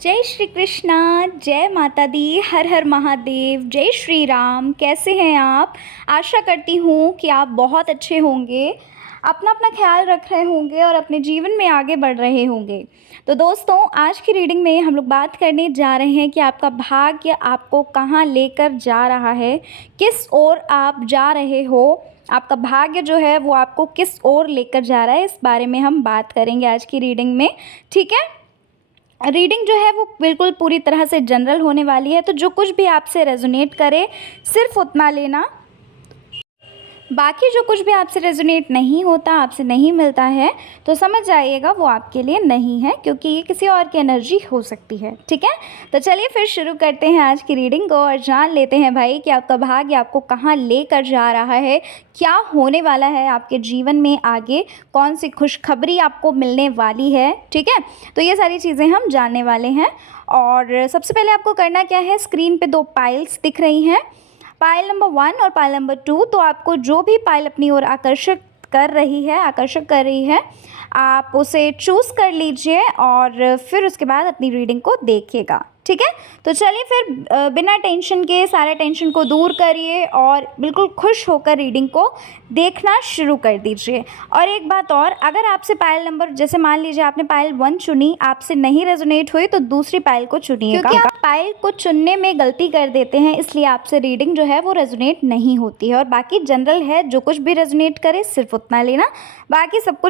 जय श्री कृष्णा। जय माता दी। हर हर महादेव। जय श्री राम। कैसे हैं आप? आशा करती हूँ कि आप बहुत अच्छे होंगे, अपना अपना ख्याल रख रहे होंगे और अपने जीवन में आगे बढ़ रहे होंगे। तो दोस्तों, आज की रीडिंग में हम लोग बात करने जा रहे हैं कि आपका भाग्य आपको कहाँ लेकर जा रहा है, किस ओर आप जा रहे हो। आपका भाग्य जो है वो आपको किस ओर लेकर जा रहा है, इस बारे में हम बात करेंगे आज की रीडिंग में। ठीक है। रीडिंग जो है वो बिल्कुल पूरी तरह से जनरल होने वाली है, तो जो कुछ भी आपसे रेजोनेट करे सिर्फ उतना लेना। बाकी जो कुछ भी आपसे रेजोनेट नहीं होता, आपसे नहीं मिलता है, तो समझ जाइएगा वो आपके लिए नहीं है, क्योंकि ये किसी और की एनर्जी हो सकती है। ठीक है। तो चलिए फिर शुरू करते हैं आज की रीडिंग को और जान लेते हैं भाई कि आपका भाग्य आपको कहाँ लेकर जा रहा है, क्या होने वाला है आपके जीवन में आगे, कौन सी खुशखबरी आपको मिलने वाली है। ठीक है। तो ये सारी चीज़ें हम जानने वाले हैं। और सबसे पहले आपको करना क्या है, स्क्रीन पे दो पाइल्स दिख रही हैं, पाइल नंबर 1 और पाइल नंबर 2। तो आपको जो भी पाइल अपनी ओर आकर्षक कर रही है, आप उसे चूज़ कर लीजिए और फिर उसके बाद अपनी रीडिंग को देखिएगा। ठीक है। तो चलिए फिर बिना टेंशन के, सारे टेंशन को दूर करिए और बिल्कुल खुश होकर रीडिंग को देखना शुरू कर दीजिए। और एक बात और, अगर आपसे पायल नंबर, जैसे मान लीजिए आपने पायल 1 चुनी, आपसे नहीं रेजोनेट हुई, तो दूसरी पायल को चुनिएगा, क्योंकि आप पायल को चुनने में गलती कर देते हैं, इसलिए आपसे रीडिंग जो है वो रेजोनेट नहीं होती है। और बाकी जनरल है, जो कुछ भी रेजोनेट करे सिर्फ उतना लेना, बाकी सब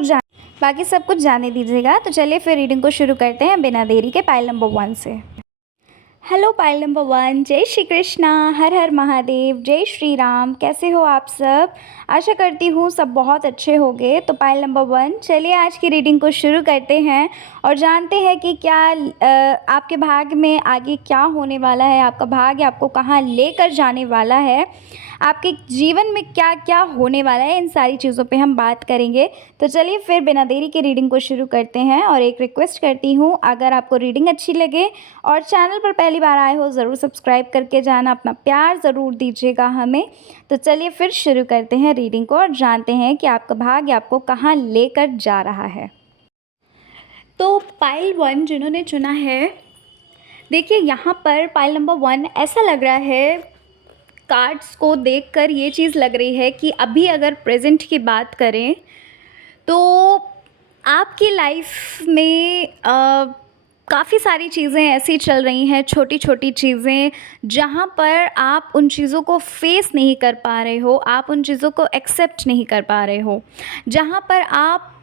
कुछ जाने दीजिएगा। तो चलिए फिर रीडिंग को शुरू करते हैं बिना देरी के, पाइल नंबर 1 से। Hello pile number 1। जय श्री कृष्णा। हर हर महादेव। जय श्री राम। कैसे हो आप सब? आशा करती हूँ सब बहुत अच्छे होंगे। तो पाइल नंबर 1, चलिए आज की रीडिंग को शुरू करते हैं और जानते हैं कि क्या आपके भाग्य में आगे क्या होने वाला है, आपका भाग्य आपको कहाँ लेकर जाने वाला है, आपके जीवन में क्या क्या होने वाला है, इन सारी चीज़ों पे हम बात करेंगे। तो चलिए फिर बिना देरी के रीडिंग को शुरू करते हैं। और एक रिक्वेस्ट करती हूँ, अगर आपको रीडिंग अच्छी लगे और चैनल पर पहली बार आए हो, ज़रूर सब्सक्राइब करके जाना, अपना प्यार ज़रूर दीजिएगा हमें। तो चलिए फिर शुरू करते हैं रीडिंग को और जानते हैं कि आपका भाग्य आपको कहाँ लेकर जा रहा है। तो पाइल 1 जिन्होंने चुना है, देखिए यहाँ पर पाइल नंबर 1 ऐसा लग रहा है, कार्ड्स को देखकर ये चीज़ लग रही है कि अभी अगर प्रेजेंट की बात करें तो आपकी लाइफ में काफ़ी सारी चीज़ें ऐसी चल रही हैं, छोटी छोटी चीज़ें, जहाँ पर आप उन चीज़ों को फेस नहीं कर पा रहे हो, आप उन चीज़ों को एक्सेप्ट नहीं कर पा रहे हो, जहाँ पर आप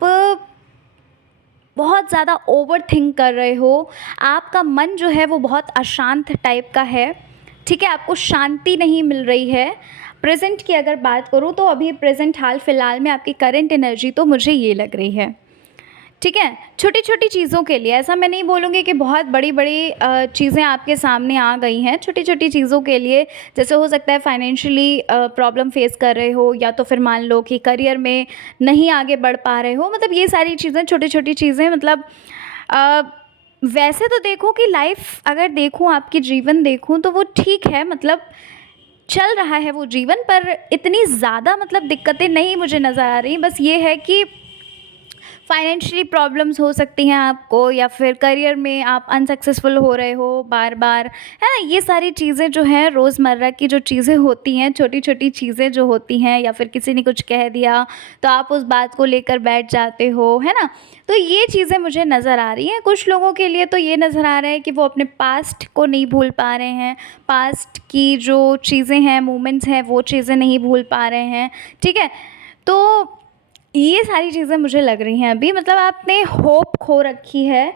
बहुत ज़्यादा ओवर थिंक कर रहे हो, आपका मन जो है वो बहुत अशांत टाइप का है। ठीक है। आपको शांति नहीं मिल रही है। प्रेजेंट की अगर बात करूँ तो अभी प्रेजेंट हाल फिलहाल में आपकी करंट एनर्जी तो मुझे ये लग रही है। ठीक है। छोटी छोटी चीज़ों के लिए, ऐसा मैं नहीं बोलूँगी कि बहुत बड़ी बड़ी चीज़ें आपके सामने आ गई हैं, छोटी छोटी चीज़ों के लिए, जैसे हो सकता है फाइनेंशियली प्रॉब्लम फेस कर रहे हो, या तो फिर मान लो कि करियर में नहीं आगे बढ़ पा रहे हो, मतलब ये सारी चीज़ें, छोटी छोटी चीज़ें, मतलब वैसे तो देखो कि लाइफ अगर देखूँ, आपकी जीवन देखूँ तो वो ठीक है, मतलब चल रहा है वो जीवन, पर इतनी ज़्यादा मतलब दिक्कतें नहीं मुझे नज़र आ रही। बस ये है कि फाइनेंशियली प्रॉब्लम्स हो सकती हैं आपको, या फिर करियर में आप अनसक्सेसफुल हो रहे हो बार बार, है ना। ये सारी चीज़ें जो हैं, रोज़मर्रा की जो चीज़ें होती हैं, छोटी छोटी चीज़ें जो होती हैं, या फिर किसी ने कुछ कह दिया तो आप उस बात को लेकर बैठ जाते हो, है ना। तो ये चीज़ें मुझे नज़र आ रही हैं। कुछ लोगों के लिए तो ये नज़र आ रहा है कि वो अपने पास्ट को नहीं भूल पा रहे हैं, पास्ट की जो चीज़ें हैं, मोमेंट्स हैं, वो चीज़ें नहीं भूल पा रहे हैं। ठीक है। तो ये सारी चीज़ें मुझे लग रही हैं अभी, मतलब आपने होप खो रखी है,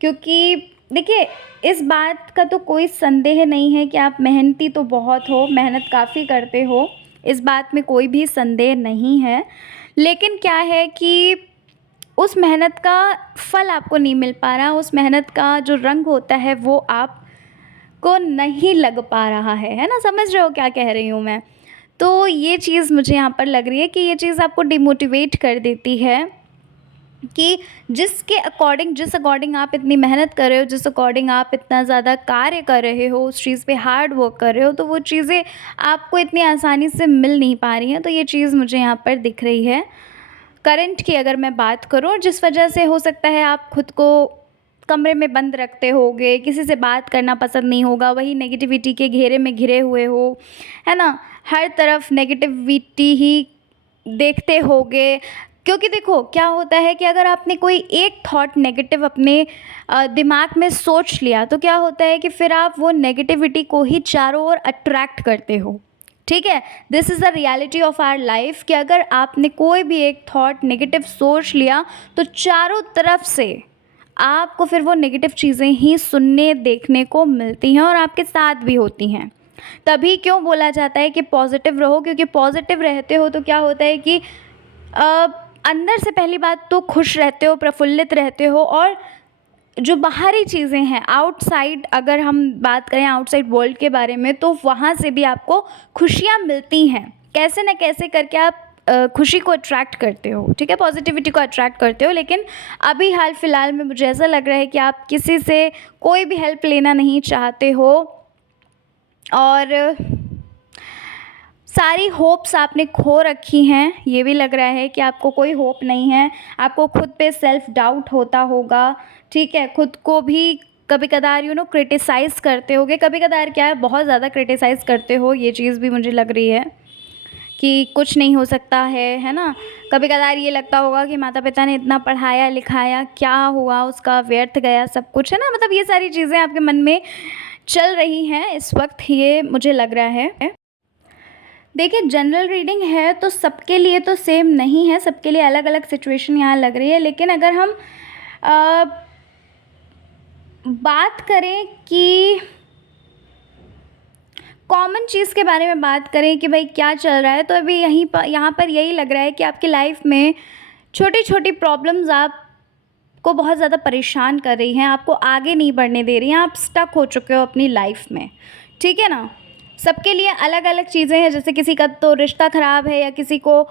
क्योंकि देखिए इस बात का तो कोई संदेह नहीं है कि आप मेहनती तो बहुत हो, मेहनत काफ़ी करते हो, इस बात में कोई भी संदेह नहीं है। लेकिन क्या है कि उस मेहनत का फल आपको नहीं मिल पा रहा, उस मेहनत का जो रंग होता है वो आपको नहीं लग पा रहा है ना। समझ रहे हो क्या कह रही हूँ मैं? तो ये चीज़ मुझे यहाँ पर लग रही है कि ये चीज़ आपको डिमोटिवेट कर देती है, कि जिस अकॉर्डिंग आप इतनी मेहनत कर रहे हो, जिस अकॉर्डिंग आप इतना ज़्यादा कार्य कर रहे हो, उस चीज़ पे हार्ड वर्क कर रहे हो, तो वो चीज़ें आपको इतनी आसानी से मिल नहीं पा रही हैं। तो ये चीज़ मुझे यहाँ पर दिख रही है। करंट की अगर मैं बात करूँ, जिस वजह से हो सकता है आप खुद को कमरे में बंद रखते होगे, किसी से बात करना पसंद नहीं होगा, वही नेगेटिविटी के घेरे में घिरे हुए हो, है ना, हर तरफ नेगेटिविटी ही देखते होगे। क्योंकि देखो क्या होता है कि अगर आपने कोई एक थॉट नेगेटिव अपने दिमाग में सोच लिया तो क्या होता है कि फिर आप वो नेगेटिविटी को ही चारों ओर अट्रैक्ट करते हो। ठीक है, this is the reality of our life कि अगर आपने कोई भी एक थॉट नेगेटिव सोच लिया तो चारों तरफ से आपको फिर वो नेगेटिव चीज़ें ही सुनने देखने को मिलती हैं और आपके साथ भी होती हैं। तभी क्यों बोला जाता है कि पॉजिटिव रहो, क्योंकि पॉजिटिव रहते हो तो क्या होता है कि अ, अंदर से पहली बात तो खुश रहते हो, प्रफुल्लित रहते हो, और जो बाहरी चीज़ें हैं आउटसाइड, अगर हम बात करें आउटसाइड वर्ल्ड के बारे में, तो वहाँ से भी आपको खुशियाँ मिलती हैं। कैसे न कैसे करके आप खुशी को अट्रैक्ट करते हो, ठीक है, पॉजिटिविटी को अट्रैक्ट करते हो। लेकिन अभी हाल फिलहाल में मुझे ऐसा लग रहा है कि आप किसी से कोई भी हेल्प लेना नहीं चाहते हो और सारी होप्स आपने खो रखी हैं। ये भी लग रहा है कि आपको कोई होप नहीं है, आपको खुद पे सेल्फ डाउट होता होगा, ठीक है, खुद को भी कभी कदार क्रिटिसाइज़ करते होगे, कभी कदार क्या है बहुत ज़्यादा क्रिटिसाइज़ करते हो, ये चीज़ भी मुझे लग रही है कि कुछ नहीं हो सकता है ना। कभी कदार ये लगता होगा कि माता पिता ने इतना पढ़ाया लिखाया, क्या हुआ उसका, व्यर्थ गया सब कुछ, है ना। मतलब ये सारी चीज़ें आपके मन में चल रही हैं इस वक्त, ये मुझे लग रहा है। देखिए जनरल रीडिंग है तो सबके लिए तो सेम नहीं है, सबके लिए अलग अलग सिचुएशन यहाँ लग रही है। लेकिन अगर हम बात करें कि कॉमन चीज़ के बारे में बात करें कि भाई क्या चल रहा है, तो अभी यहाँ पर यही लग रहा है कि आपकी लाइफ में छोटी छोटी प्रॉब्लम्स आपको बहुत ज़्यादा परेशान कर रही हैं, आपको आगे नहीं बढ़ने दे रही हैं, आप स्टक हो चुके हो अपनी लाइफ में, ठीक है ना। सबके लिए अलग अलग चीज़ें हैं, जैसे किसी का तो रिश्ता ख़राब है, या किसी को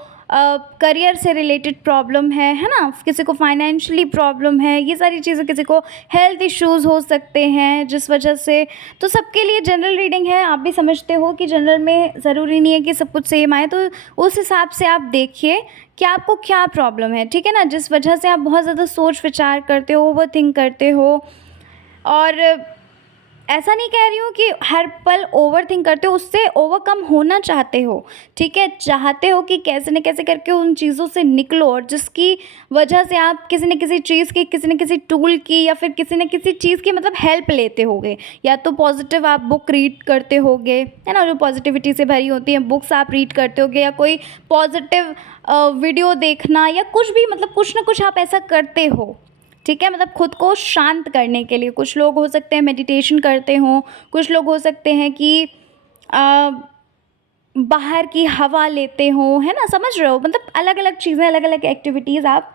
करियर से रिलेटेड प्रॉब्लम है ना, किसी को फाइनेंशियली प्रॉब्लम है, ये सारी चीज़ें, किसी को हेल्थ इश्यूज़ हो सकते हैं जिस वजह से, तो सबके लिए जनरल रीडिंग है। आप भी समझते हो कि जनरल में ज़रूरी नहीं है कि सब कुछ सेम आए, तो उस हिसाब से आप देखिए कि आपको क्या प्रॉब्लम है, ठीक है ना, जिस वजह से आप बहुत ज़्यादा सोच विचार करते हो, ओवरथिंक करते हो। और ऐसा नहीं कह रही हूँ कि हर पल ओवरथिंक करते हो, उससे ओवरकम होना चाहते हो, ठीक है, चाहते हो कि कैसे न कैसे करके उन चीज़ों से निकलो, और जिसकी वजह से आप किसी न किसी चीज़ की, किसी न किसी टूल की, या फिर किसी न किसी चीज़ की मतलब हेल्प लेते होगे। या तो पॉजिटिव आप बुक रीड करते होगे, है ना, जो पॉजिटिविटी से भरी होती हैं बुक्स आप रीड करते होगे, या कोई पॉजिटिव वीडियो देखना, या कुछ भी, मतलब कुछ ना कुछ आप ऐसा करते हो, ठीक है, मतलब खुद को शांत करने के लिए। कुछ लोग हो सकते हैं मेडिटेशन करते हों, कुछ लोग हो सकते हैं कि बाहर की हवा लेते हों, है ना, समझ रहे हो, मतलब अलग अलग चीज़ें, अलग अलग एक्टिविटीज़ आप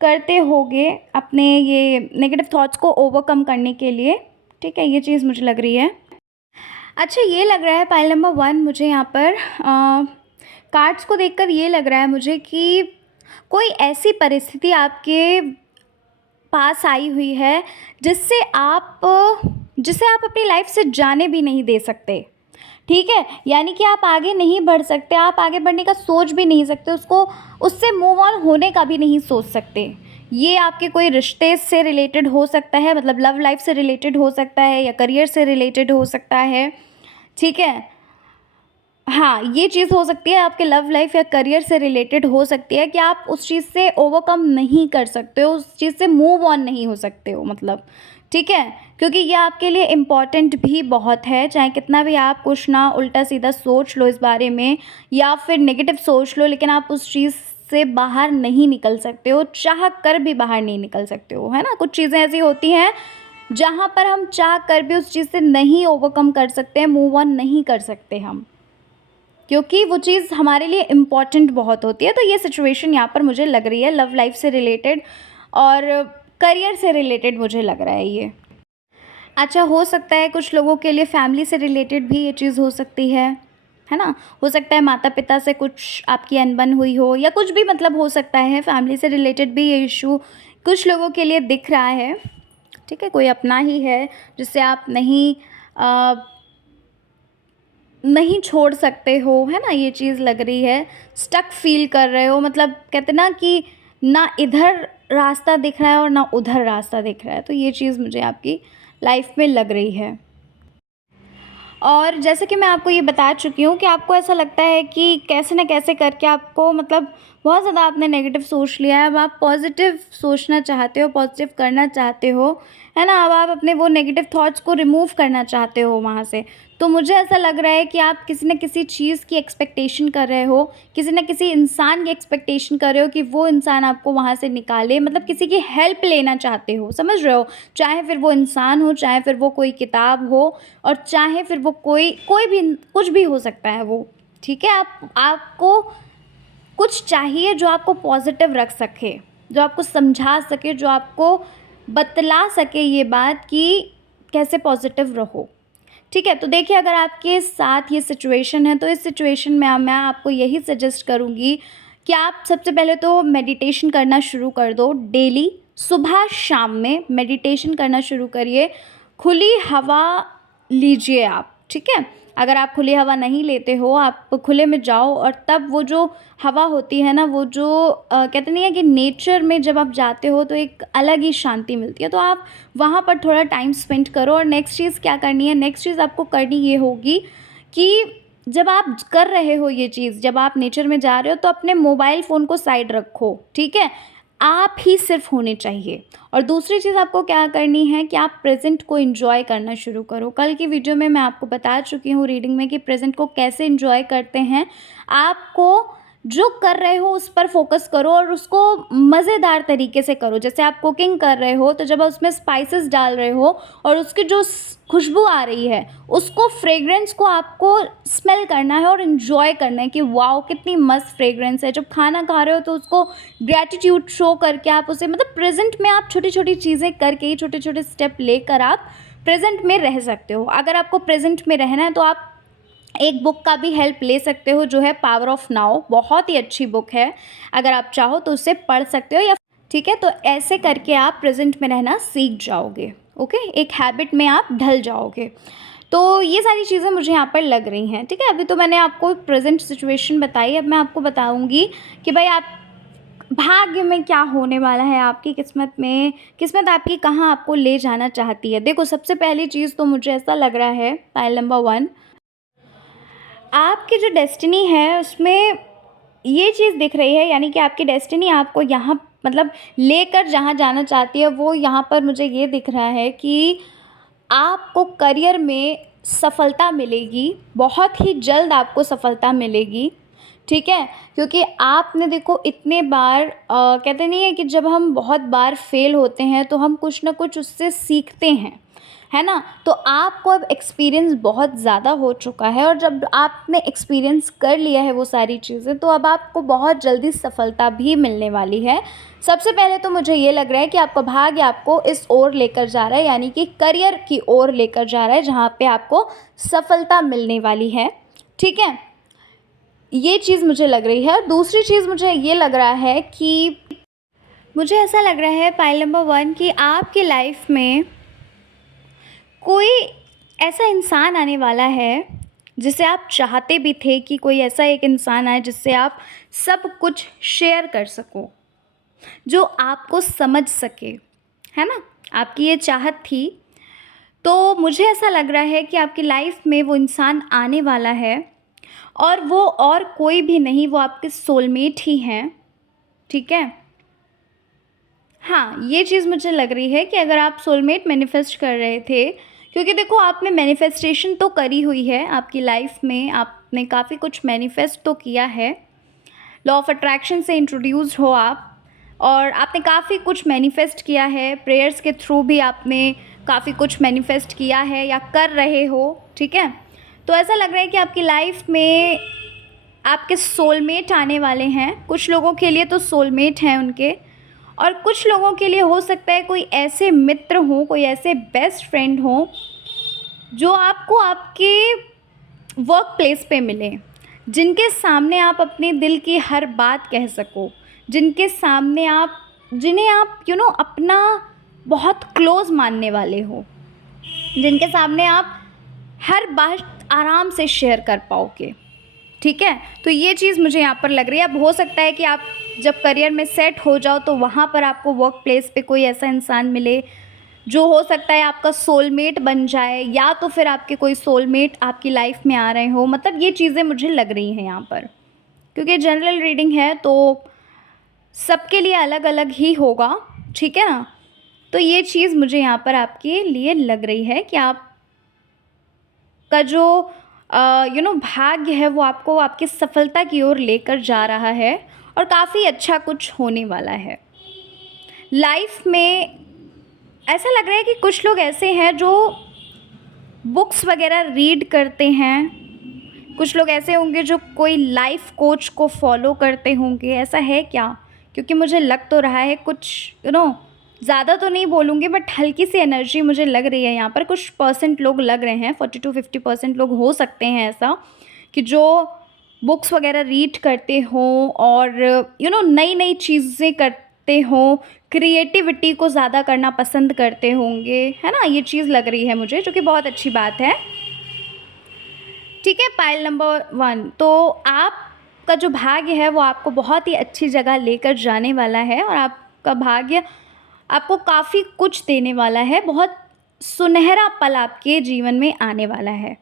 करते होगे अपने ये नेगेटिव थॉट्स को ओवरकम करने के लिए, ठीक है, ये चीज़ मुझे लग रही है। अच्छा ये लग रहा है पाइल नंबर 1 मुझे यहाँ पर कार्ड्स को देखकर ये लग रहा है मुझे कि कोई ऐसी परिस्थिति आपके पास आई हुई है जिसे आप अपनी लाइफ से जाने भी नहीं दे सकते, ठीक है, यानी कि आप आगे नहीं बढ़ सकते, आप आगे बढ़ने का सोच भी नहीं सकते, उससे मूव ऑन होने का भी नहीं सोच सकते। ये आपके कोई रिश्ते से रिलेटेड हो सकता है, मतलब लव लाइफ से रिलेटेड हो सकता है, या करियर से रिलेटेड हो सकता है, ठीक है, हाँ, ये चीज़ हो सकती है, आपके लव लाइफ या करियर से रिलेटेड हो सकती है कि आप उस चीज़ से ओवरकम नहीं कर सकते हो, उस चीज़ से मूव ऑन नहीं हो सकते हो, मतलब, ठीक है, क्योंकि ये आपके लिए इम्पॉर्टेंट भी बहुत है। चाहे कितना भी आप कुछ ना उल्टा सीधा सोच लो इस बारे में, या फिर नेगेटिव सोच लो, लेकिन आप उस चीज़ से बाहर नहीं निकल सकते हो, चाह कर भी बाहर नहीं निकल सकते हो, है ना। कुछ चीज़ें ऐसी होती हैं जहाँ पर हम चाह कर भी उस चीज़ से नहीं ओवरकम कर सकते हैं, मूव ऑन नहीं कर सकते हम, क्योंकि वो चीज़ हमारे लिए इम्पॉर्टेंट बहुत होती है। तो ये सिचुएशन यहाँ पर मुझे लग रही है लव लाइफ से रिलेटेड और करियर से रिलेटेड मुझे लग रहा है ये। अच्छा हो सकता है कुछ लोगों के लिए फैमिली से रिलेटेड भी ये चीज़ हो सकती है ना। हो सकता है माता पिता से कुछ आपकी अनबन हुई हो, या कुछ भी मतलब हो सकता है, फैमिली से रिलेटेड भी ये इशू कुछ लोगों के लिए दिख रहा है, ठीक है, कोई अपना ही है जिससे आप नहीं छोड़ सकते हो, है ना, ये चीज़ लग रही है। स्टक फील कर रहे हो, मतलब कहते ना कि ना इधर रास्ता दिख रहा है और ना उधर रास्ता दिख रहा है। तो ये चीज़ मुझे आपकी लाइफ में लग रही है। और जैसे कि मैं आपको ये बता चुकी हूँ कि आपको ऐसा लगता है कि कैसे न कैसे करके आपको मतलब बहुत ज़्यादा आपने नेगेटिव सोच लिया है, अब आप पॉजिटिव सोचना चाहते हो, पॉजिटिव करना चाहते हो, है ना? अब आप अपने वो नेगेटिव थॉट्स को रिमूव करना चाहते हो वहाँ से। तो मुझे ऐसा लग रहा है कि आप किसी न किसी चीज़ की एक्सपेक्टेशन कर रहे हो, किसी न किसी इंसान की एक्सपेक्टेशन कर रहे हो कि वो इंसान आपको वहाँ से निकाले, मतलब किसी की हेल्प लेना चाहते हो, समझ रहे हो? चाहे फिर वो इंसान हो, चाहे फिर वो कोई किताब हो, और चाहे फिर वो कोई भी कुछ भी हो सकता है वो, ठीक है? आपको कुछ चाहिए जो आपको पॉजिटिव रख सके, जो आपको समझा सके, जो आपको बतला सके ये बात कि कैसे पॉजिटिव रहो, ठीक है? तो देखिए, अगर आपके साथ ये सिचुएशन है तो इस सिचुएशन में मैं आपको यही सजेस्ट करूँगी कि आप सबसे पहले तो मेडिटेशन करना शुरू कर दो। डेली सुबह शाम में मेडिटेशन करना शुरू करिए। खुली हवा लीजिए आप, ठीक है? अगर आप खुली हवा नहीं लेते हो, आप खुले में जाओ और तब वो जो हवा होती है ना, वो जो कहते नहीं है कि नेचर में जब आप जाते हो तो एक अलग ही शांति मिलती है। तो आप वहाँ पर थोड़ा टाइम स्पेंड करो। और नेक्स्ट चीज़ क्या करनी है, नेक्स्ट चीज़ आपको करनी ये होगी कि जब आप कर रहे हो ये चीज़, जब आप नेचर में जा रहे हो तो अपने मोबाइल फ़ोन को साइड रखो, ठीक है? आप ही सिर्फ होने चाहिए। और दूसरी चीज़ आपको क्या करनी है कि आप प्रेज़ेंट को एन्जॉय करना शुरू करो। कल की वीडियो में मैं आपको बता चुकी हूँ रीडिंग में कि प्रेज़ेंट को कैसे एन्जॉय करते हैं। आपको जो कर रहे हो उस पर फ़ोकस करो और उसको मज़ेदार तरीके से करो। जैसे आप कुकिंग कर रहे हो तो जब उसमें स्पाइसेस डाल रहे हो और उसकी जो खुशबू आ रही है, उसको फ्रेग्रेंस को आपको स्मेल करना है और एन्जॉय करना है कि वाओ कितनी मस्त फ्रेग्रेंस है। जब खाना खा रहे हो तो उसको ग्रैटिट्यूड शो करके आप उसे मतलब प्रेज़ेंट में आप छोटी-छोटी चीज़ें करके, छोटे-छोटे स्टेप लेकर आप प्रेज़ेंट में रह सकते हो। अगर आपको प्रेज़ेंट में रहना है तो आप एक बुक का भी हेल्प ले सकते हो जो है पावर ऑफ नाउ, बहुत ही अच्छी बुक है। अगर आप चाहो तो उसे पढ़ सकते हो, या ठीक है? तो ऐसे करके आप प्रेज़ेंट में रहना सीख जाओगे, ओके? एक हैबिट में आप ढल जाओगे। तो ये सारी चीज़ें मुझे यहाँ पर लग रही हैं, ठीक है? अभी तो मैंने आपको प्रेज़ेंट सिचुएशन बताई, अब मैं आपको बताऊँगी कि भाई आप भाग्य में क्या होने वाला है, आपकी किस्मत में, किस्मत आपकी कहाँ आपको ले जाना चाहती है। देखो, सबसे पहली चीज़ तो मुझे ऐसा लग रहा है, पाइल नंबर 1, आपकी जो डेस्टिनी है उसमें ये चीज़ दिख रही है, यानी कि आपकी डेस्टिनी आपको यहाँ मतलब लेकर जहाँ जाना चाहती है, वो यहाँ पर मुझे ये दिख रहा है कि आपको करियर में सफलता मिलेगी, बहुत ही जल्द आपको सफलता मिलेगी, ठीक है? क्योंकि आपने देखो इतने बार कहते नहीं है कि जब हम बहुत बार फेल होते हैं तो हम कुछ ना कुछ उससे सीखते हैं, है ना? तो आपको अब एक्सपीरियंस बहुत ज़्यादा हो चुका है और जब आपने एक्सपीरियंस कर लिया है वो सारी चीज़ें, तो अब आपको बहुत जल्दी सफलता भी मिलने वाली है। सबसे पहले तो मुझे ये लग रहा है कि आपका भाग्य आपको इस ओर लेकर जा रहा है, यानी कि करियर की ओर लेकर जा रहा है, जहाँ पे आपको सफलता मिलने वाली है, ठीक है? ये चीज़ मुझे लग रही है। दूसरी चीज़ मुझे ये लग रहा है कि मुझे ऐसा लग रहा है पाइल नंबर 1 कि आपकी लाइफ में कोई ऐसा इंसान आने वाला है जिसे आप चाहते भी थे कि कोई ऐसा एक इंसान आए जिससे आप सब कुछ शेयर कर सको, जो आपको समझ सके, है ना? आपकी ये चाहत थी। तो मुझे ऐसा लग रहा है कि आपकी लाइफ में वो इंसान आने वाला है और वो और कोई भी नहीं, वो आपके सोलमेट ही हैं, ठीक है? हाँ, ये चीज़ मुझे लग रही है कि अगर आप सोलमेट मैनिफेस्ट कर रहे थे, क्योंकि देखो आपने मैनिफेस्टेशन तो करी हुई है आपकी लाइफ में, आपने काफ़ी कुछ मैनिफेस्ट तो किया है, लॉ ऑफ अट्रैक्शन से इंट्रोड्यूस्ड हो आप, और आपने काफ़ी कुछ मैनिफेस्ट किया है, प्रेयर्स के थ्रू भी आपने काफ़ी कुछ मैनिफेस्ट किया है या कर रहे हो, ठीक है? तो ऐसा लग रहा है कि आपकी लाइफ में आपके सोलमेट आने वाले हैं। कुछ लोगों के लिए तो सोलमेट हैं उनके, और कुछ लोगों के लिए हो सकता है कोई ऐसे मित्र हों, कोई ऐसे बेस्ट फ्रेंड हों जो आपको आपके वर्क प्लेस पे मिले, जिनके सामने आप अपने दिल की हर बात कह सको, जिनके सामने आप जिन्हें आप अपना बहुत क्लोज़ मानने वाले हो, जिनके सामने आप हर बात आराम से शेयर कर पाओगे, ठीक है? तो ये चीज़ मुझे यहाँ पर लग रही है। अब हो सकता है कि आप जब करियर में सेट हो जाओ तो वहाँ पर आपको वर्क प्लेस पे कोई ऐसा इंसान मिले जो हो सकता है आपका सोलमेट बन जाए, या तो फिर आपके कोई सोलमेट आपकी लाइफ में आ रहे हो। मतलब ये चीज़ें मुझे लग रही हैं यहाँ पर, क्योंकि जनरल रीडिंग है तो सबके लिए अलग अलग ही होगा, ठीक है ना। तो ये चीज़ मुझे यहाँ पर आपके लिए लग रही है कि आपका जो भाग्य है वो आपको आपकी सफलता की ओर लेकर जा रहा है और काफ़ी अच्छा कुछ होने वाला है लाइफ में। ऐसा लग रहा है कि कुछ लोग ऐसे हैं जो बुक्स वगैरह रीड करते हैं, कुछ लोग ऐसे होंगे जो कोई लाइफ कोच को फॉलो करते होंगे। ऐसा है क्या? क्योंकि मुझे लग तो रहा है कुछ ज़्यादा तो नहीं बोलूँगी बट हल्की सी एनर्जी मुझे लग रही है यहाँ पर। कुछ परसेंट लोग लग रहे हैं, 40-50% लोग हो सकते हैं ऐसा, कि जो बुक्स वगैरह रीड करते हों और नई नई चीज़ें करते हों, क्रिएटिविटी को ज़्यादा करना पसंद करते होंगे, है ना। ये चीज़ लग रही है मुझे, जो कि बहुत अच्छी बात है। ठीक है, पाइल नंबर 1, तो आपका जो भाग्य है वो आपको बहुत ही अच्छी जगह लेकर जाने वाला है और आपका भाग्य आपको काफ़ी कुछ देने वाला है। बहुत सुनहरा पल आपके जीवन में आने वाला है।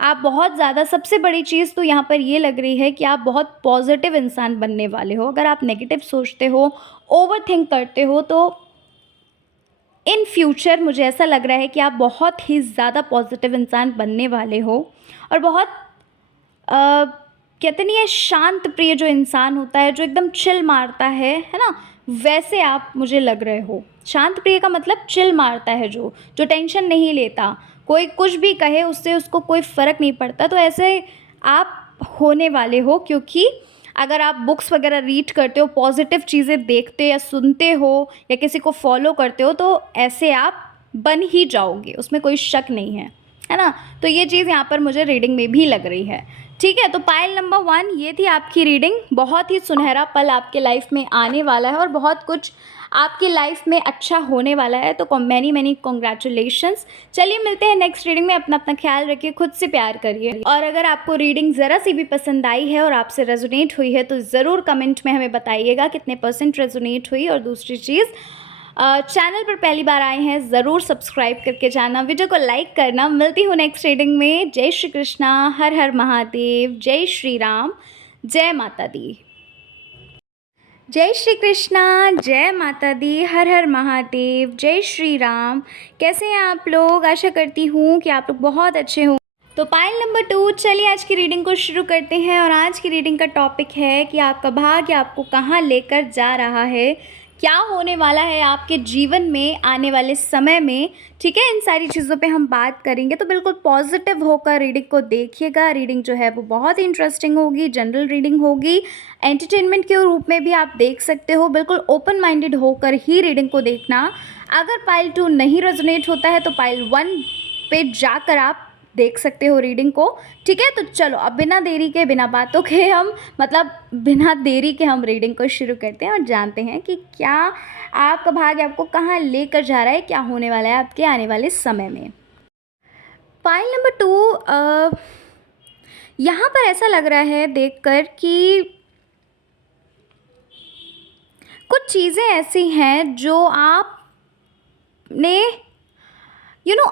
आप बहुत ज़्यादा, सबसे बड़ी चीज़ तो यहाँ पर ये लग रही है कि आप बहुत पॉजिटिव इंसान बनने वाले हो। अगर आप नेगेटिव सोचते हो, ओवरथिंक करते हो, तो इन फ्यूचर मुझे ऐसा लग रहा है कि आप बहुत ही ज़्यादा पॉजिटिव इंसान बनने वाले हो और बहुत कहते नहीं है, शांत प्रिय जो इंसान होता है, जो एकदम चिल मारता है ना, वैसे आप मुझे लग रहे हो। शांत प्रिय का मतलब चिल मारता है, जो टेंशन नहीं लेता, कोई कुछ भी कहे उससे उसको कोई फ़र्क नहीं पड़ता। तो ऐसे आप होने वाले हो, क्योंकि अगर आप बुक्स वगैरह रीड करते हो, पॉजिटिव चीज़ें देखते या सुनते हो या किसी को फॉलो करते हो, तो ऐसे आप बन ही जाओगे, उसमें कोई शक नहीं है ना। तो ये चीज़ यहाँ पर मुझे रीडिंग में भी लग रही है। ठीक है, तो पाइल नंबर 1 ये थी आपकी रीडिंग। बहुत ही सुनहरा पल आपके लाइफ में आने वाला है और बहुत कुछ आपकी लाइफ में अच्छा होने वाला है। तो मैनी कॉन्ग्रेचुलेशंस। चलिए मिलते हैं नेक्स्ट रीडिंग में। अपना खायाल रखिए, खुद से प्यार करिए। और अगर आपको रीडिंग ज़रा सी भी पसंद आई है और आपसे रेजोनेट हुई है तो ज़रूर कमेंट में हमें बताइएगा कितने % रेजोनेट हुई। और दूसरी चीज़, चैनल पर पहली बार आए हैं ज़रूर सब्सक्राइब करके जाना, वीडियो को लाइक करना। मिलती हूँ नेक्स्ट रीडिंग में। जय श्री कृष्णा, हर हर महादेव, जय श्री राम, जय माता दी। जय श्री कृष्णा, जय माता दी, हर हर महादेव, जय श्री राम। कैसे हैं आप लोग? आशा करती हूँ कि आप लोग बहुत अच्छे हों। तो पाइल नंबर 2, चलिए आज की रीडिंग को शुरू करते हैं। और आज की रीडिंग का टॉपिक है कि आपका भाग्य आपको कहाँ लेकर जा रहा है, क्या होने वाला है आपके जीवन में आने वाले समय में। ठीक है, इन सारी चीज़ों पे हम बात करेंगे, तो बिल्कुल पॉजिटिव होकर रीडिंग को देखिएगा। रीडिंग जो है वो बहुत ही इंटरेस्टिंग होगी, जनरल रीडिंग होगी, एंटरटेनमेंट के रूप में भी आप देख सकते हो। बिल्कुल ओपन माइंडेड होकर ही रीडिंग को देखना। अगर पाइल 2 नहीं रेजोनेट होता है तो पाइल 1 पे जाकर आप देख सकते हो रीडिंग को। ठीक है, तो चलो अब बिना देरी के, बिना बातों के बिना देरी के हम रीडिंग को शुरू करते हैं और जानते हैं कि क्या आपका भाग्य आपको कहाँ लेकर जा रहा है, क्या होने वाला है आपके आने वाले समय में। पाइल नंबर 2, यहाँ पर ऐसा लग रहा है देखकर कि कुछ चीज़ें ऐसी हैं जो आपने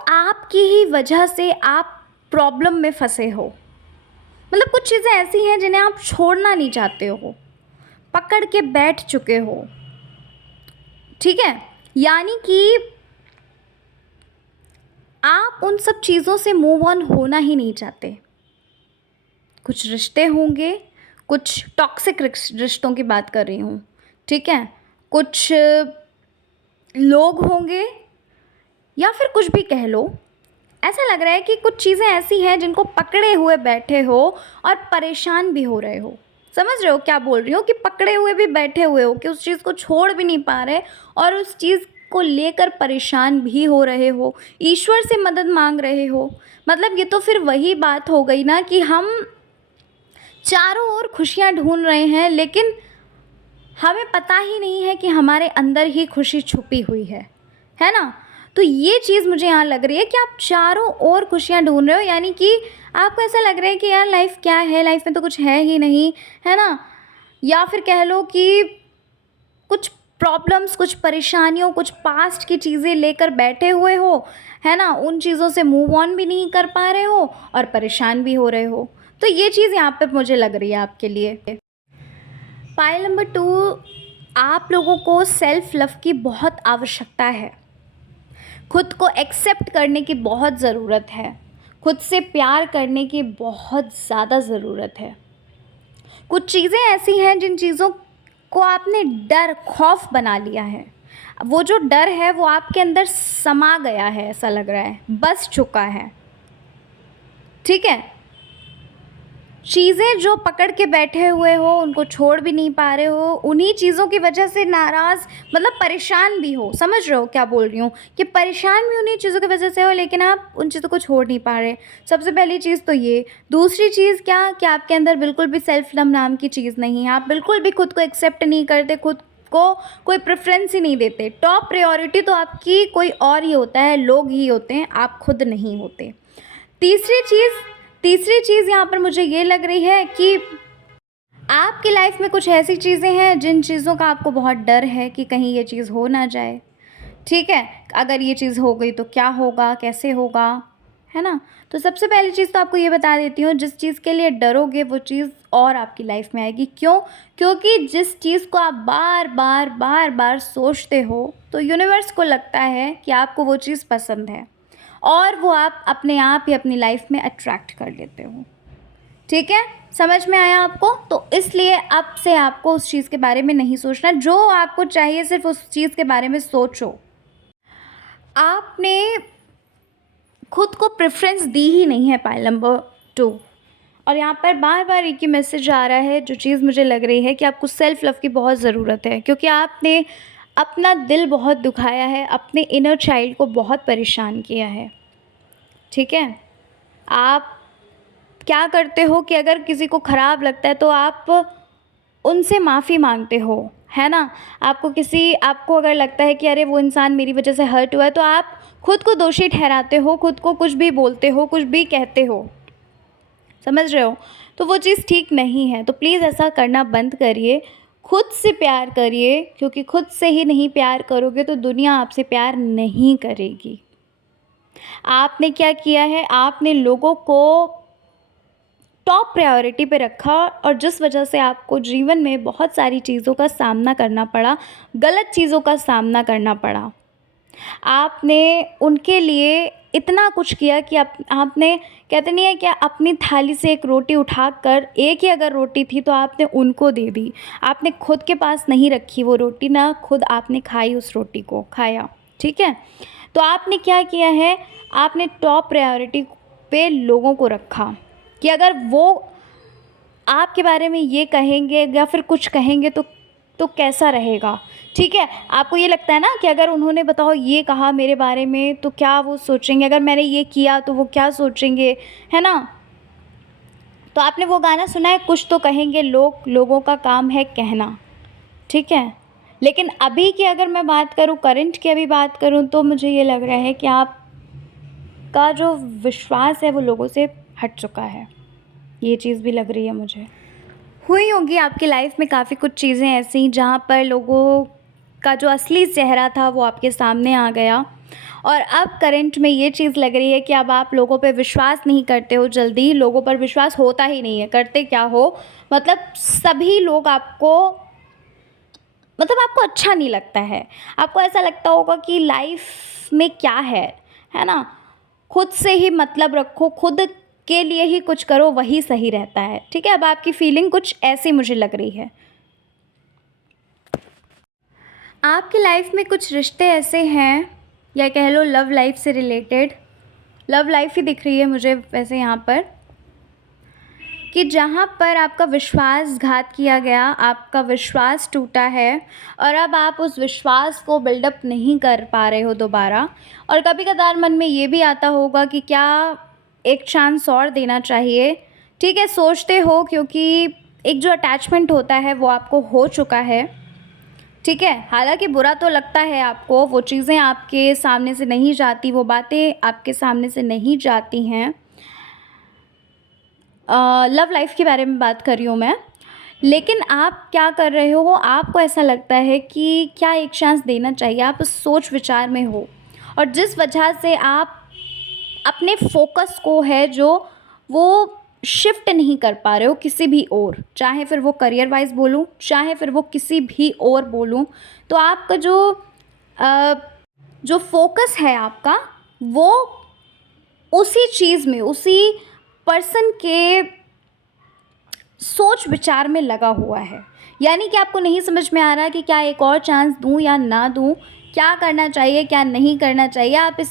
आपकी ही वजह से आप प्रॉब्लम में फंसे हो। मतलब कुछ चीज़ें ऐसी हैं जिन्हें आप छोड़ना नहीं चाहते हो, पकड़ के बैठ चुके हो। ठीक है, यानी कि आप उन सब चीज़ों से मूव ऑन होना ही नहीं चाहते। कुछ रिश्ते होंगे, कुछ टॉक्सिक रिश्तों की बात कर रही हूँ। ठीक है, कुछ लोग होंगे या फिर कुछ भी कह लो। ऐसा लग रहा है कि कुछ चीज़ें ऐसी हैं जिनको पकड़े हुए बैठे हो और परेशान भी हो रहे हो। समझ रहे हो क्या बोल रही हो? कि पकड़े हुए भी बैठे हुए हो, कि उस चीज़ को छोड़ भी नहीं पा रहे और उस चीज़ को लेकर परेशान भी हो रहे हो, ईश्वर से मदद मांग रहे हो। मतलब ये तो फिर वही बात हो गई ना कि हम चारों ओर खुशियाँ ढूंढ रहे हैं, लेकिन हमें पता ही नहीं है कि हमारे अंदर ही खुशी छुपी हुई है ना। तो ये चीज़ मुझे यहाँ लग रही है कि आप चारों ओर खुशियाँ ढूंढ रहे हो, यानी कि आपको ऐसा लग रहा है कि यार लाइफ क्या है, लाइफ में तो कुछ है ही नहीं, है ना। या फिर कह लो कि कुछ प्रॉब्लम्स, कुछ परेशानियों, कुछ पास्ट की चीज़ें लेकर बैठे हुए हो, है ना? उन चीज़ों से मूव ऑन भी नहीं कर पा रहे हो और परेशान भी हो रहे हो। तो ये चीज़ यहाँ पे मुझे लग रही है आपके लिए। पाइल नंबर 2, आप लोगों को सेल्फ लव की बहुत आवश्यकता है। खुद को एक्सेप्ट करने की बहुत ज़रूरत है। खुद से प्यार करने की बहुत ज़्यादा ज़रूरत है। कुछ चीज़ें ऐसी हैं जिन चीज़ों को आपने डर, खौफ बना लिया है। वो जो डर है वो आपके अंदर समा गया है, ऐसा लग रहा है, बस चुका है। ठीक है? चीज़ें जो पकड़ के बैठे हुए हो, उनको छोड़ भी नहीं पा रहे हो, उन्हीं चीज़ों की वजह से नाराज़, मतलब परेशान भी हो। समझ रहे हो क्या बोल रही हूँ? कि परेशान भी उन्हीं चीज़ों की वजह से हो, लेकिन आप उन चीज़ों को छोड़ नहीं पा रहे। सबसे पहली चीज़ तो ये। दूसरी चीज़ क्या, कि आपके अंदर बिल्कुल भी सेल्फ लव नाम की चीज़ नहीं है। आप बिल्कुल भी खुद को एक्सेप्ट नहीं करते, खुद को कोई प्रेफ़रेंस ही नहीं देते। टॉप प्रायोरिटी तो आपकी कोई और ही होता है, लोग ही होते हैं, आप खुद नहीं होते। तीसरी चीज़ यहाँ पर मुझे ये लग रही है कि आपकी लाइफ में कुछ ऐसी चीज़ें हैं जिन चीज़ों का आपको बहुत डर है कि कहीं ये चीज़ हो ना जाए। ठीक है? अगर ये चीज़ हो गई तो क्या होगा, कैसे होगा, है ना? तो सबसे पहली चीज़ तो आपको ये बता देती हूँ, जिस चीज़ के लिए डरोगे वो चीज़ और आपकी लाइफ में आएगी। क्यों? क्योंकि जिस चीज़ को आप बार-बार सोचते हो, तो यूनिवर्स को लगता है कि आपको वो चीज़ पसंद है और वो आप अपने आप ही अपनी लाइफ में अट्रैक्ट कर लेते हो। ठीक है? समझ में आया आपको? तो इसलिए अब से आपको उस चीज़ के बारे में नहीं सोचना, जो आपको चाहिए सिर्फ़ उस चीज़ के बारे में सोचो। आपने खुद को प्रेफ़रेंस दी ही नहीं है, पाइल नंबर 2। और यहाँ पर बार-बार एक ही मैसेज आ रहा है, जो चीज़ मुझे लग रही है कि आपको सेल्फ़ लव की बहुत ज़रूरत है, क्योंकि आपने अपना दिल बहुत दुखाया है, अपने इनर चाइल्ड को बहुत परेशान किया है। ठीक है? आप क्या करते हो कि अगर किसी को ख़राब लगता है तो आप उनसे माफ़ी मांगते हो, है ना? आपको अगर लगता है कि अरे वो इंसान मेरी वजह से हर्ट हुआ है, तो आप खुद को दोषी ठहराते हो, खुद को कुछ भी बोलते हो, कुछ भी कहते हो। समझ रहे हो? तो वो चीज़ ठीक नहीं है। तो प्लीज़ ऐसा करना बंद करिए। खुद से प्यार करिए, क्योंकि खुद से ही नहीं प्यार करोगे तो दुनिया आपसे प्यार नहीं करेगी। आपने क्या किया है, आपने लोगों को टॉप प्रायोरिटी पे रखा और जिस वजह से आपको जीवन में बहुत सारी चीज़ों का सामना करना पड़ा, गलत चीज़ों का सामना करना पड़ा। आपने उनके लिए इतना कुछ किया कि आपने, कहते नहीं है क्या, अपनी थाली से एक रोटी उठाकर, एक ही अगर रोटी थी तो आपने उनको दे दी। आपने खुद के पास नहीं रखी वो रोटी, ना खुद आपने खाई, उस रोटी को खाया। ठीक है? तो आपने क्या किया है, आपने टॉप प्रायोरिटी पे लोगों को रखा कि अगर वो आपके बारे में ये कहेंगे या फिर कुछ कहेंगे तो कैसा रहेगा। ठीक है? आपको ये लगता है ना कि अगर उन्होंने, बताओ, ये कहा मेरे बारे में तो क्या वो सोचेंगे, अगर मैंने ये किया तो वो क्या सोचेंगे, है ना? तो आपने वो गाना सुना है, कुछ तो कहेंगे लोग, लोगों का काम है कहना। ठीक है? लेकिन अभी की अगर मैं बात करूँ, करंट की अभी बात करूँ, तो मुझे ये लग रहा है कि आपका जो विश्वास है वो लोगों से हट चुका है। ये चीज़ भी लग रही है मुझे। हुई होंगी आपकी लाइफ में काफ़ी कुछ चीज़ें ऐसी जहाँ पर लोगों का जो असली चेहरा था वो आपके सामने आ गया, और अब करंट में ये चीज़ लग रही है कि अब आप लोगों पे विश्वास नहीं करते हो जल्दी, लोगों पर विश्वास होता ही नहीं है। करते क्या हो, मतलब सभी लोग आपको, मतलब आपको अच्छा नहीं लगता है। आपको ऐसा लगता होगा कि लाइफ में क्या है ना? खुद से ही मतलब रखो, खुद के लिए ही कुछ करो, वही सही रहता है। ठीक है? अब आपकी फीलिंग कुछ ऐसी मुझे लग रही है। आपकी लाइफ में कुछ रिश्ते ऐसे हैं, या कह लो लव लाइफ से रिलेटेड, लव लाइफ ही दिख रही है मुझे वैसे यहाँ पर, कि जहाँ पर आपका विश्वासघात किया गया, आपका विश्वास टूटा है और अब आप उस विश्वास को बिल्डअप नहीं कर पा रहे हो दोबारा। और कभी-कभार मन में ये भी आता होगा कि क्या एक चांस और देना चाहिए। ठीक है, सोचते हो, क्योंकि एक जो अटैचमेंट होता है वो आपको हो चुका है। ठीक है? हालाँकि बुरा तो लगता है आपको, वो चीज़ें आपके सामने से नहीं जाती, वो बातें आपके सामने से नहीं जाती हैं। लव लाइफ़ के बारे में बात कर रही हूँ मैं। लेकिन आप क्या कर रहे हो, आपको ऐसा लगता है कि क्या एक चांस देना चाहिए, आप उस सोच विचार में हो, और जिस वजह से आप अपने फ़ोकस को है जो वो शिफ्ट नहीं कर पा रहे हो किसी भी ओर, चाहे फिर वो करियर वाइज़ बोलूँ, चाहे फिर वो किसी भी और बोलूँ। तो आपका अ, जो फ़ोकस है आपका, वो उसी चीज़ में, उसी पर्सन के सोच विचार में लगा हुआ है। यानी कि आपको नहीं समझ में आ रहा कि क्या एक और चांस दूँ या ना दूँ, क्या करना चाहिए, क्या नहीं करना चाहिए। आप इस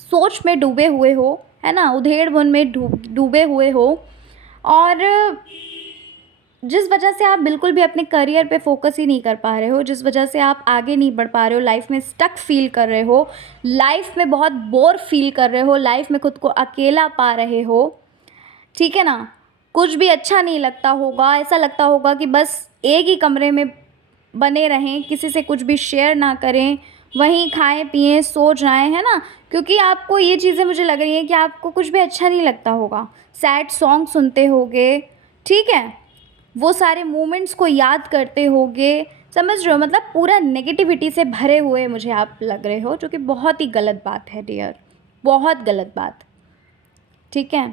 सोच में डूबे हुए हो, है ना? उधेड़-बुन में डूबे हुए हो, और जिस वजह से आप बिल्कुल भी अपने करियर पे फ़ोकस ही नहीं कर पा रहे हो, जिस वजह से आप आगे नहीं बढ़ पा रहे हो, लाइफ़ में स्टक फ़ील कर रहे हो, लाइफ़ में बहुत बोर फ़ील कर रहे हो, लाइफ़ में खुद को अकेला पा रहे हो, ठीक है ना? कुछ भी अच्छा नहीं लगता होगा, ऐसा लगता होगा कि बस एक ही कमरे में बने रहें, किसी से कुछ भी शेयर ना करें, वहीं खाएँ-पिएँ, सो जाएँ, है ना? क्योंकि आपको ये चीज़ें मुझे लग रही हैं कि आपको कुछ भी अच्छा नहीं लगता होगा। सैड सॉन्ग सुनते होंगे, ठीक है? वो सारे मोमेंट्स को याद करते होंगे, समझ रहे हो? मतलब पूरा नेगेटिविटी से भरे हुए मुझे आप लग रहे हो, जो कि बहुत ही गलत बात है डियर, बहुत गलत बात, ठीक है?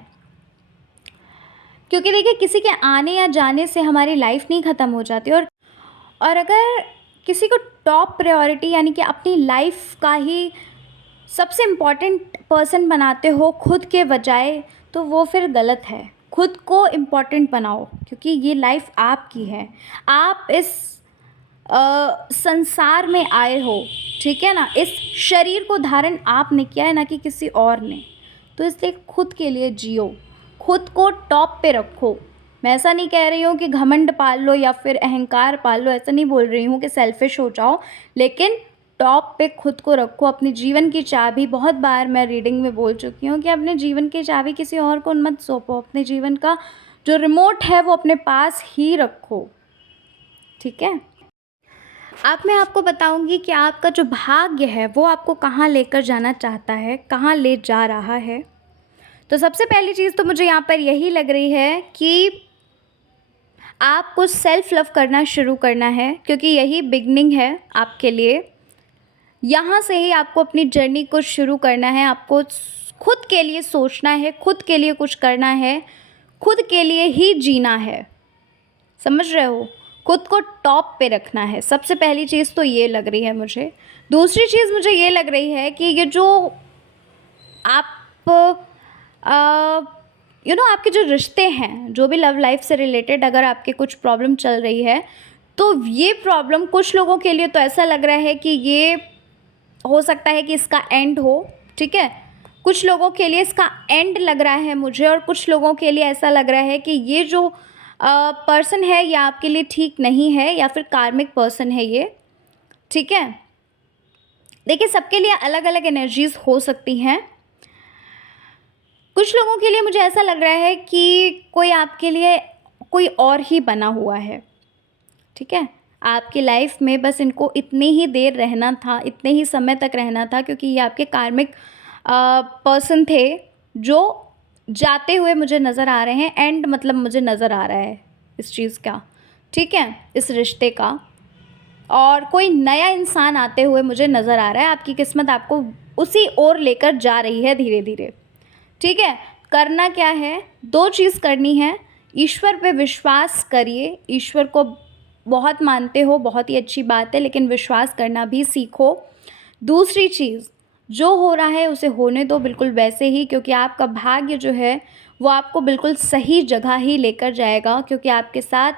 क्योंकि देखिए, किसी के आने या जाने से हमारी लाइफ नहीं ख़त्म हो जाती, और अगर किसी को टॉप प्रायोरिटी यानी कि अपनी लाइफ का ही सबसे इम्पोर्टेंट पर्सन बनाते हो खुद के बजाय, तो वो फिर गलत है। खुद को इम्पोर्टेंट बनाओ, क्योंकि ये लाइफ आपकी है। आप इस संसार में आए हो, ठीक है ना? इस शरीर को धारण आपने किया है, ना कि किसी और ने। तो इसलिए खुद के लिए जियो, खुद को टॉप पे रखो। मैं ऐसा नहीं कह रही हूँ कि घमंड पाल लो या फिर अहंकार पाल लो, ऐसा नहीं बोल रही हूँ कि सेल्फिश हो जाओ, लेकिन टॉप पे खुद को रखो। अपने जीवन की चाबी, बहुत बार मैं रीडिंग में बोल चुकी हूँ कि अपने जीवन की चाबी किसी और को मत सौंपो, अपने जीवन का जो रिमोट है वो अपने पास ही रखो, ठीक है? अब मैं आपको बताऊंगी कि आपका जो भाग्य है वो आपको कहाँ लेकर जाना चाहता है, कहाँ ले जा रहा है। तो सबसे पहली चीज़ तो मुझे यहाँ पर यही लग रही है कि आपको सेल्फ़ लव करना शुरू करना है, क्योंकि यही बिगनिंग है आपके लिए। यहाँ से ही आपको अपनी जर्नी को शुरू करना है, आपको खुद के लिए सोचना है, खुद के लिए कुछ करना है, खुद के लिए ही जीना है, समझ रहे हो? खुद को टॉप पे रखना है, सबसे पहली चीज़ तो ये लग रही है मुझे। दूसरी चीज़ मुझे ये लग रही है कि ये जो आप आपके जो रिश्ते हैं, जो भी लव लाइफ से रिलेटेड अगर आपके कुछ प्रॉब्लम चल रही है, तो ये प्रॉब्लम कुछ लोगों के लिए तो ऐसा लग रहा है कि ये हो सकता है कि इसका एंड हो, ठीक है? कुछ लोगों के लिए इसका एंड लग रहा है मुझे, और कुछ लोगों के लिए ऐसा लग रहा है कि ये जो पर्सन है ये आपके लिए ठीक नहीं है, या फिर कार्मिक पर्सन है ये, ठीक है? देखिए, सबके लिए अलग अलग एनर्जीज़ हो सकती हैं। कुछ लोगों के लिए मुझे ऐसा लग रहा है कि कोई आपके लिए कोई और ही बना हुआ है, ठीक है? आपकी लाइफ में बस इनको इतनी ही देर रहना था, इतने ही समय तक रहना था, क्योंकि ये आपके कार्मिक पर्सन थे जो जाते हुए मुझे नज़र आ रहे हैं। एंड मतलब मुझे नज़र आ रहा है इस चीज़ का, ठीक है? इस रिश्ते का। और कोई नया इंसान आते हुए मुझे नज़र आ रहा है। आपकी किस्मत आपको उसी ओर लेकर जा रही है धीरे धीरे, ठीक है? करना क्या है, दो चीज़ करनी है। ईश्वर पे विश्वास करिए, ईश्वर को बहुत मानते हो, बहुत ही अच्छी बात है, लेकिन विश्वास करना भी सीखो। दूसरी चीज़, जो हो रहा है उसे होने दो बिल्कुल वैसे ही, क्योंकि आपका भाग्य जो है वो आपको बिल्कुल सही जगह ही लेकर जाएगा, क्योंकि आपके साथ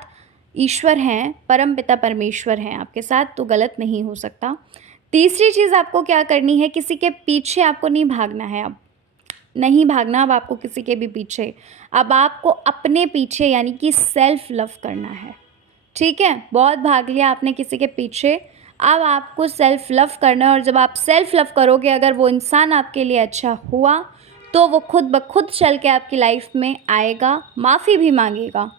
ईश्वर हैं, परमपिता परमेश्वर हैं आपके साथ, तो गलत नहीं हो सकता। तीसरी चीज़ आपको क्या करनी है, किसी के पीछे आपको नहीं भागना है, अब नहीं भागना अब आपको किसी के भी पीछे। अब आपको अपने पीछे यानी कि सेल्फ़ लव करना है, ठीक है? बहुत भाग लिया आपने किसी के पीछे, अब आपको सेल्फ़ लव करना है। और जब आप सेल्फ़ लव करोगे, अगर वो इंसान आपके लिए अच्छा हुआ, तो वो खुद ब खुद चल के आपकी लाइफ में आएगा, माफ़ी भी मांगेगा।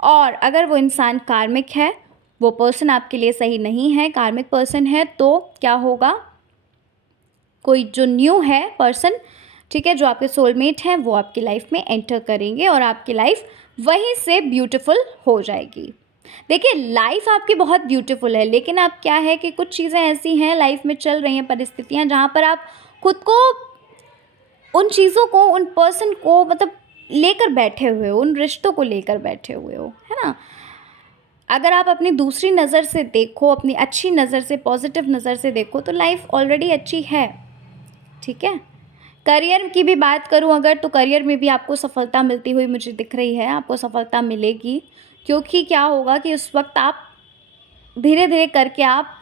और अगर वो इंसान कार्मिक है, वो पर्सन आपके लिए सही नहीं है, कार्मिक पर्सन है, तो क्या होगा, कोई जो न्यू है पर्सन, ठीक है, जो आपके सोलमेट हैं, वो आपकी लाइफ में एंटर करेंगे और आपकी लाइफ वहीं से ब्यूटीफुल हो जाएगी। देखिए लाइफ आपकी बहुत ब्यूटीफुल है, लेकिन अब क्या है कि कुछ चीज़ें ऐसी हैं लाइफ में चल रही हैं परिस्थितियाँ, जहाँ पर आप खुद को, उन चीज़ों को, उन पर्सन को मतलब लेकर बैठे हुए हो, उन रिश्तों को लेकर बैठे हुए हो, है ना। अगर आप अपनी दूसरी नज़र से देखो, अपनी अच्छी नज़र से, पॉजिटिव नज़र से देखो, तो लाइफ ऑलरेडी अच्छी है, ठीक है। करियर की भी बात करूं अगर, तो करियर में भी आपको सफलता मिलती हुई मुझे दिख रही है, आपको सफलता मिलेगी। क्योंकि क्या होगा कि उस वक्त आप धीरे धीरे करके आप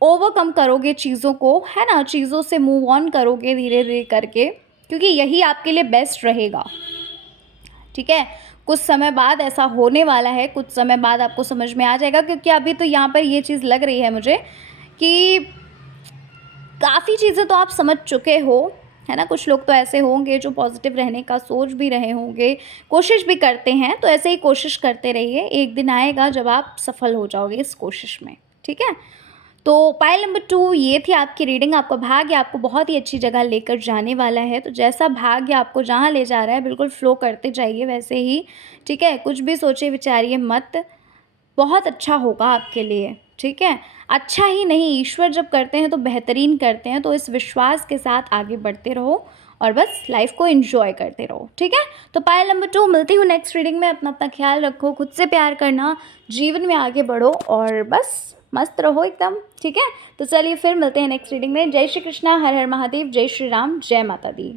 ओवरकम करोगे चीज़ों को, है ना, चीज़ों से मूव ऑन करोगे धीरे धीरे करके, क्योंकि यही आपके लिए बेस्ट रहेगा, ठीक है। कुछ समय बाद ऐसा होने वाला है, कुछ समय बाद आपको समझ में आ जाएगा, क्योंकि अभी तो यहाँ पर ये चीज़ लग रही है मुझे कि काफ़ी चीज़ें तो आप समझ चुके हो, है ना। कुछ लोग तो ऐसे होंगे जो पॉजिटिव रहने का सोच भी रहे होंगे, कोशिश भी करते हैं, तो ऐसे ही कोशिश करते रहिए, एक दिन आएगा जब आप सफल हो जाओगे इस कोशिश में, ठीक है। तो पाइल नंबर 2 ये थी आपकी रीडिंग। आपका भाग्य आपको बहुत ही अच्छी जगह लेकर जाने वाला है, तो जैसा भाग्य आपको जहाँ ले जा रहा है बिल्कुल फ्लो करते जाइए वैसे ही, ठीक है। कुछ भी सोचिए विचारिए मत, बहुत अच्छा होगा आपके लिए, ठीक है। अच्छा ही नहीं, ईश्वर जब करते हैं तो बेहतरीन करते हैं, तो इस विश्वास के साथ आगे बढ़ते रहो और बस लाइफ को एंजॉय करते रहो, ठीक है। तो पायल नंबर 2 मिलती हूँ नेक्स्ट रीडिंग में। अपना ख्याल रखो, खुद से प्यार करना, जीवन में आगे बढ़ो और बस मस्त रहो एकदम, ठीक है। तो चलिए फिर मिलते हैं नेक्स्ट रीडिंग में। जय श्री कृष्णा, हर हर महादेव, जय श्री राम, जय माता दी।